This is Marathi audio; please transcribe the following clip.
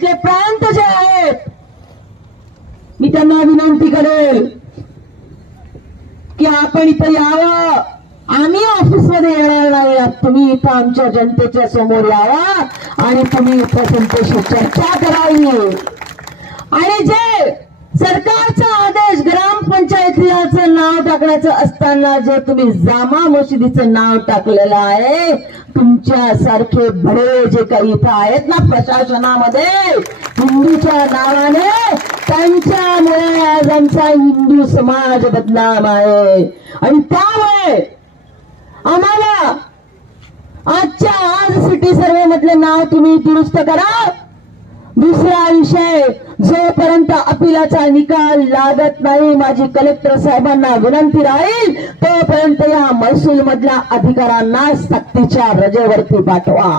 इथले प्रांत जे आहेत मी त्यांना विनंती करेल की आपण इथं यावं. आम्ही ऑफिसमध्ये येणार नाही, तुम्ही इथं आमच्या जनतेच्या समोर यावा आणि तुम्ही इथं जनतेशी चर्चा करावी. आणि जे सरकारचा आदेश ग्रामपंचायतीचं नाव टाकण्याचं असताना जे तुम्ही जामा मशिदीचं नाव टाकलेलं आहे, तुमच्यासारखे भडे जे काही इथं आहेत ना प्रशासनामध्ये हिंदूच्या नावाने, त्यांच्यामुळे आज आमचा हिंदू समाज बदनाम आहे. आणि त्यामुळे आम्हाला आजच्या आज सिटी सर्वे मधले नाव तुम्ही दुरुस्त करा. दुसरा विषय, जोपर्यंत अपिलाचा निकाल लागत नाही माझी कलेक्टर साहेबांना विनंती राहील तोपर्यंत या महसूल मधल्या अधिकाऱ्यांना सक्तीच्या रजेवरती पाठवा.